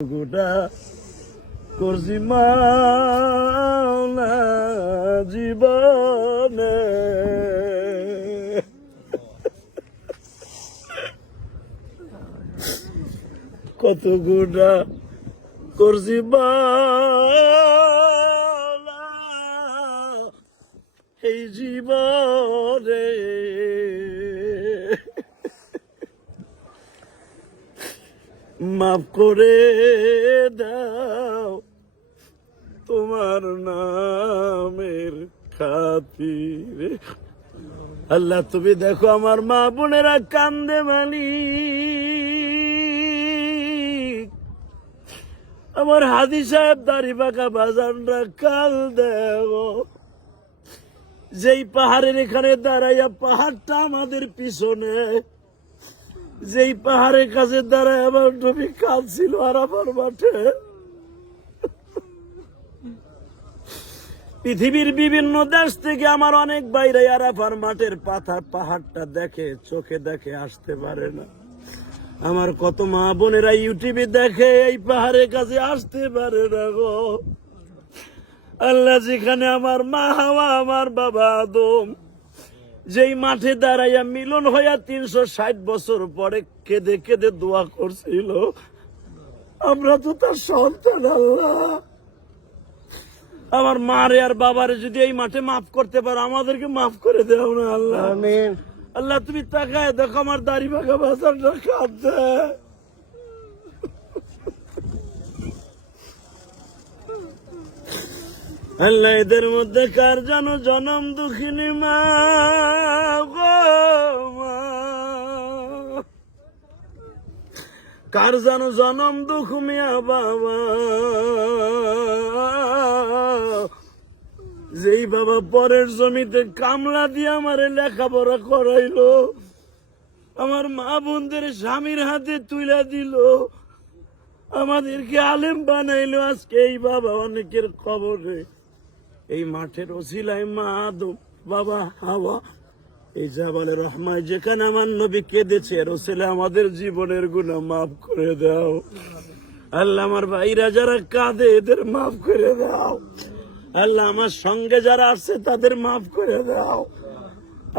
গোটা করছি মাওলা জীবনে। কত গোটা করছি মাওলা এই জীবনে। মাফ করে দাও তোমার নামের খাতিরে। আল্লাহ, তুমি দেখো আমার মা বোনেরা কান্দে মালি আমার হাদি সাহেব দাড়ি পাকা বাজানরা কাল দেব যেই পাহাড়ের এখানে দাঁড়াইয়া পাহাড়টা আমাদের পিছনে যেই পাহাড়ের কাছে দাঁড়ায় আমার নবী কাঁদছিল আর আমার মাঠে। পৃথিবীর বিভিন্ন দেশ থেকে আমার অনেক বাইরে আরাফার মাঠের পাথার পাহাড়টা দেখে, চোখে দেখে আসতে পারে না। আমার কত মা বোনেরা ইউটিউবে দেখে, এই পাহাড়ের কাছে আসতে পারে না গো। আল্লাহ যেখানে আমার মা হাওয়া আমার বাবা, আদম। যেই মাঠে দাঁড়াইয়া মিলন হইয়া তিনশো ষাট বছর পরে কেঁদে কেঁদে দোয়া করছিল আমরা তো তার সন্তান আল্লাহ। আমার মারে আর বাবারে যদি এই মাঠে মাফ করতে পারো আমাদেরকে মাফ করে দেও না আল্লাহ। আল্লাহ তুমি তাকায় দেখো আমার দাড়ি ভাগা বাজার কাঁদছে। আল্লাহ এদের মধ্যে কার জানো জনম দুঃখিনী মা। কার জানো জনম দুঃখ মিয়া বাবা যেই বাবা পরের জমিতে কামলা দিয়ে আমারে লেখাপড়া করাইলো, আমার মা বোনদের স্বামীর হাতে তুলে দিল, আমাদেরকে আলেম বানাইলো, আজকে এই বাবা অনেকের খবরে এই মাঠের ওসিলায় মা আদম বাবা, হাওয়া। এই জাবালে রহমায় যেখানে আমার নবী কেঁদেছে, এর ওসিলে আমাদের জীবনের গুণা মাফ করে দাও। আল্লাহ আমার ভাইরা যারা কাঁদে, এদের মাফ করে দাও। আল্লাহ আমার সঙ্গে যারা আসছে তাদের মাফ করে দাও।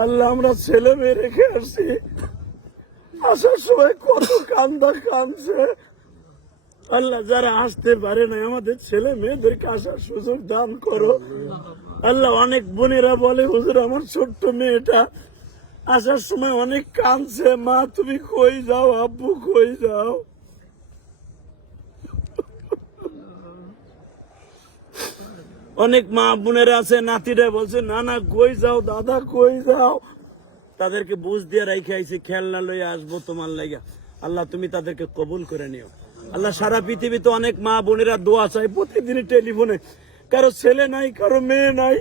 আল্লাহ আমরা ছেলে মেয়ে রেখে আসছি। আসার সময় কত কান্দা কাঁদছে। আল্লাহ যারা আসতে পারে না, আমাদের ছেলে মেয়েদেরকে আসার সুযোগ দান করো। আল্লাহ অনেক বোনেরা বলে, হুজুর, আমার ছোট্ট মেয়েটা আসার সময় অনেক কাঁদছে। মা, তুমি কই যাও? আব্বু কই যাও? অনেক মা বোনেরা আছে, নাতিরা বলছে না না কই যাও? দাদা, কই যাও? তাদেরকে বুঝ দিয়ে রাইখে আইছি, খেলনা লইয়া আসব তোমার লাইগা। আল্লাহ, তুমি তাদেরকে কবুল করে নিও। আল্লাহ, সারা পৃথিবীতে অনেক মা বোনেরা দোয়া চাই প্রতিদিনই টেলিফোনে। কারও ছেলে নাই, কারও মেয়ে নাই,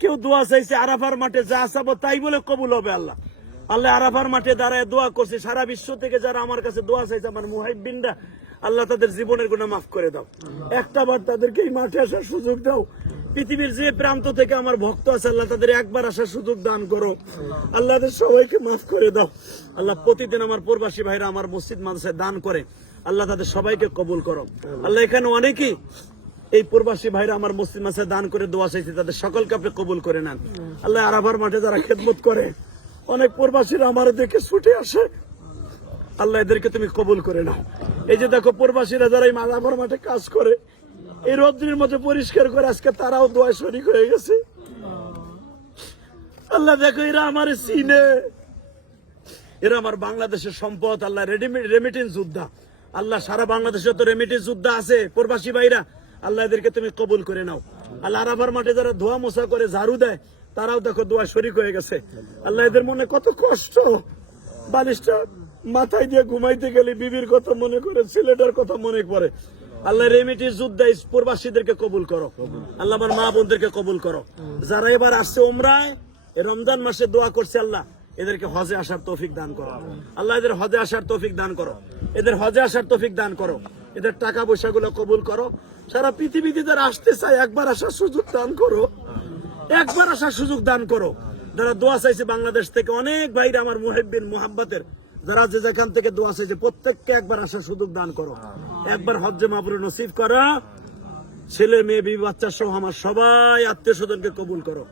কেউ দোয়া চাইছে, আরাফার মাঠে যা আসাবো তাই বলে কবুল হবে আল্লাহ। আল্লাহ আরাফার মাঠে দাঁড়ায় দোয়া করছে, সারা বিশ্ব থেকে যারা আমার কাছে দোয়া চাইছে, আমার মুহাইবিনরা আল্লাহ তাদের জীবনের গুণা মাফ করে দাও। একটা বার তাদেরকে এই মাঠে আসার সুযোগ দাও। পৃথিবীর যে প্রান্ত থেকে আমার ভক্ত আছে, আল্লাহ তাদের একবার আসার সুযোগ দান করো। আল্লাহদের সবাইকে মাফ করে দাও। আল্লাহ প্রতিদিন আমার প্রবাসী ভাইরা আমার মসজিদ মাদ্রাসায় দান করে। আল্লাহ তাদের সবাইকে কবুল করো। আল্লাহ এখানে অনেকেই এই প্রবাসী ভাইরা আমার মসজিদ মাসে দান করে দোয়া চাইছে, তাদের সকলকে আপনি কবুল করে নেন। আল্লাহ আরাফার মাঠে যারা খেদমত করে, অনেক প্রবাসীরা আমার দেখে ছুটে আসে। আল্লাহ এদেরকে তুমি কবুল করে নাও। এই যে দেখো, প্রবাসীরা যারা এই মাদাভর মাঠে কাজ করে, এই রদ্রির মধ্যে পরিষ্কার করে আজকে তারাও দোয়া শরিক হয়ে গেছে। আল্লাহ দেখো, এরা আমার সিনে এরা আমার বাংলাদেশের সম্পদ, আল্লাহ রেমিটেন্স যোদ্ধা। আল্লাহ সারা বাংলাদেশে তো রেমিটেন্স যোদ্ধা আছে, প্রবাসী ভাইরা। আল্লাহ এদেরকে তুমি কবুল করে নাও। আল্লাহ আরাফার মাঠে যারা ধোয়া মোছা করে, ঝাড়ু দেয়, তারাও দেখো দোয়া শরিক হয়ে গেছে। আল্লাহ এদের মনে কত কষ্ট। বালিশটা মাথায় দিয়ে ঘুমাইতে গেলে বিবির কথা মনে করে, ছেলেটার কথা মনে করে আল্লাহ রেমিটিস যুদ্ধ প্রবাসীদেরকে কবুল করো। আল্লাহ আমার মা বোনদেরকে কবুল করো। যারা এবার আসছে ওমরায় রমজান মাসে দোয়া করছে আল্লাহ। এদেরকে হজে আসার তৌফিক দান করো। আল্লাহ এদের হজে আসার তৌফিক দান করো। এদের হজে আসার তৌফিক দান করো। এদের টাকা পয়সা গুলো কবুল করো। সারা পৃথিবীতে যারা আসতে চায়, একবার আসার সুযোগ দান করো। একবার আসার সুযোগ দান করো। যারা দোয়া চাইছে বাংলাদেশ থেকে, অনেক ভাইরা আমার মুহেব্বিন, মোহাব্বতের, যারা যে যেখান থেকে দোয়া যে প্রত্যেককে একবার আসার সুযোগ দান করো। একবার হজ্জে মাবরু নসিব করো। ছেলে, মেয়ে, বিবি, বাচ্চা সহ আমার সবাই আত্মীয় স্বজনকে কবুল করো।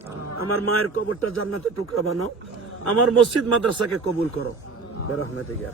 আমার মায়ের কবরটা জান্নাতে টুকরা বানাও। আমার মসজিদ মাদ্রাসাকে কবুল করো। বেরহমেতে গিয়ে